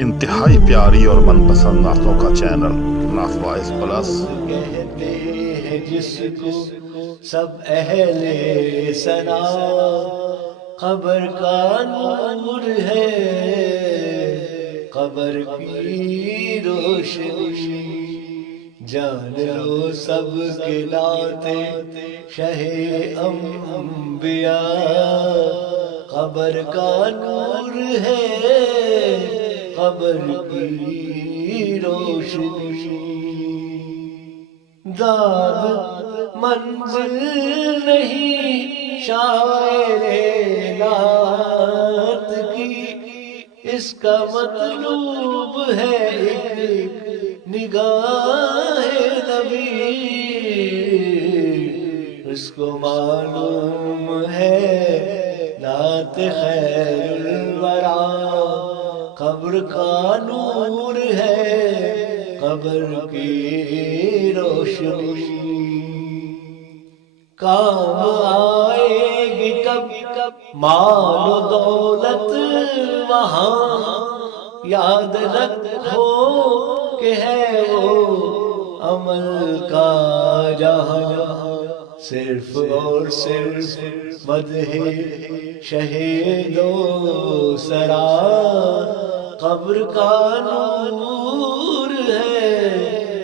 انتہائی پیاری اور من پسند نعتوں کا چینل نعت وائس پلس۔ کہتے ہیں جس کو سب اہل ثنا، قبر کا نور ہے قبر کی روشنی، جان لو سب کے ناتے شہ انبیاء، قبر کا نور ہے قبر کی روشنی، داد منزل نہیں شاعر نعت کی، اس کا مطلوب ہے ایک نگاہ نبی، اس کو معلوم ہے نعت خیر الورا، قبر کا نور ہے قبر کی روشنی، کام آئے گی کب مال و دولت وہاں، یاد رکھو کہ ہے وہ عمل کا جہاں، صرف اور صرف مدح شہید و سرا، قبر کا نور ہے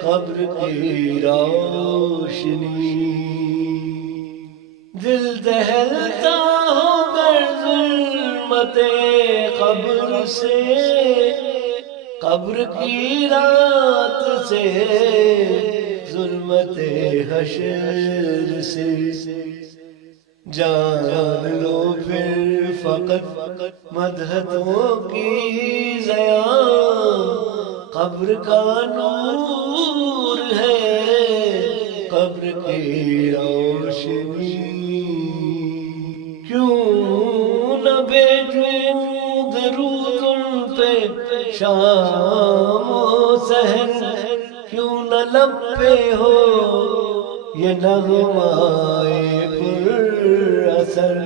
قبر کی روشنی، دل دہلتا ہو گر ظلمت قبر سے، قبر کی رات سے ظلمت حشر سے، جان لو پھر فقط مدحتوں کی ضیاء، قبر کا نور ہے قبر کی روشنی، کیوں نہ بھیجوں درود ان پہ شام و سحر، کیوں نہ لب پہ ہو یہ نغمائے پر اثر،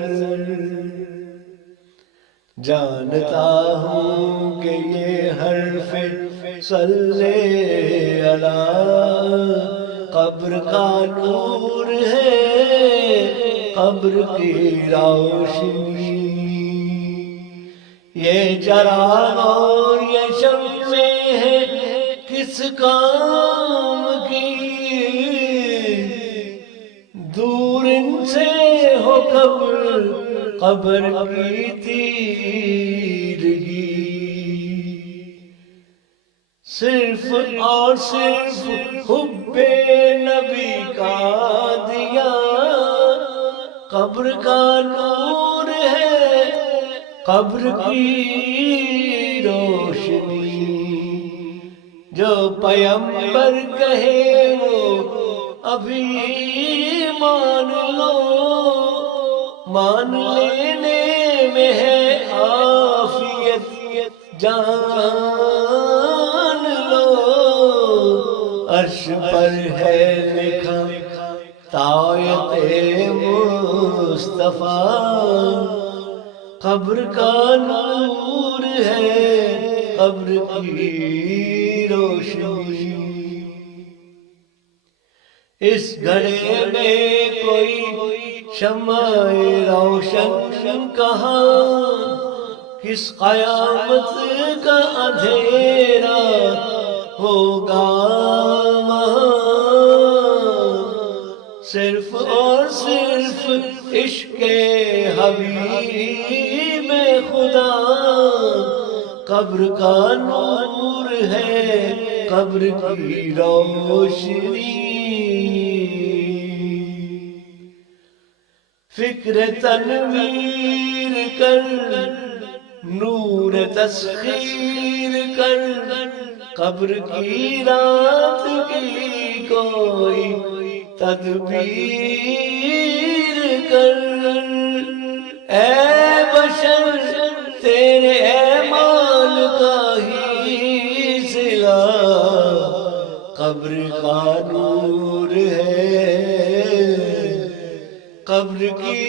جانتا ہوں کہ یہ حرف صلی علی قبر کا نور ہے قبر کی روشنی، یہ چراغ اور یہ شمعیں ہیں کس کام کی، دور ان سے ہو قبر قبر کی تیرگی، صرف اور صرف حب نبی کا دیا، قبر کا نور ہے قبر کی روشنی، جو پیغمبر کہے وہ ابھی مان لو، مان لینے میں ہے عافیت جان لو، عرش پر ہے لکھا طاعت مصطفیٰ، قبر کا نور ہے قبر کی روشنی، اس گھڑے میں کوئی شمع روشن کہاں، کس قیامت کا اندھیرا ہوگا وہاں، صرف اور صرف عشق حبیب خدا، قبر کا نور ہے قبر کی روشنی، فکر تنویر کر نور تسخیر کر، قبر کی رات کی کوئی تدبیر کر، اے بشر تیرے اعمال کا ہی صلہ، قبر کا نور ہے قبر کی